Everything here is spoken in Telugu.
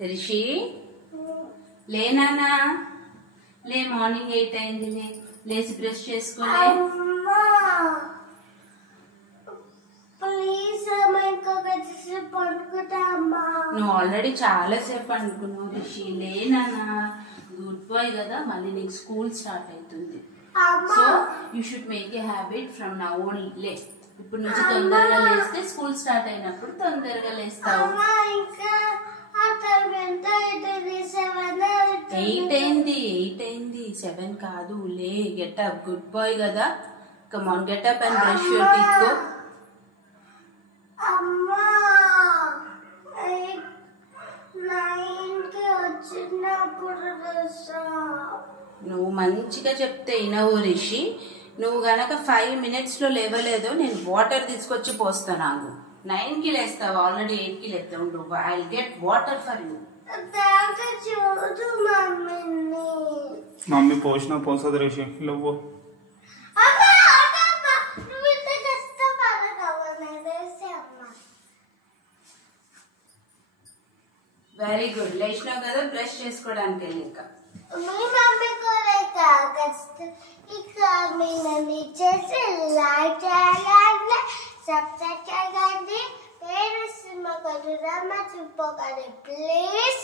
రిషి లేనా లే, మార్నింగ్ 8 అయింది. లేచి బ్రష్ చేసుకోలే. నువ్వు ఆల్రెడీ చాలా సేపు అనుకున్నావు రిషి. లేనా, గుడ్ బాయ్ కదా. మళ్ళీ నీకు స్కూల్ స్టార్ట్ అవుతుంది. So you should make a habit from now own. లే, ఇప్పుడు నుంచి తొందరగా లేస్తే స్కూల్ స్టార్ట్ అయినప్పుడు తొందరగా లేస్తావు. 8 అయింది 7 కాదు. లే, గెటప్. గుడ్ బాయ్ కదా. Come on, getup and brush your teeth. Go. నువ్వు మంచిగా చెప్తే వినవు రిషి. నువ్వు గనక 5 minutes లో లేవలేదో నేను వాటర్ తీసుకొచ్చి పోస్తాను. నాకు 9కి లేస్తావు, ఆల్రెడీ 8కి లేస్తావు. I will get water for you. Mummy పోసిన పోసదు రిషి. నువ్వు వెరీ గుడ్. లేచినావు కదా, బ్రష్ చేసుకోవడానికి వెళ్ళి. ఇంకా సబ్స్క్రైబ్ చేయండి. ప్లీజ్.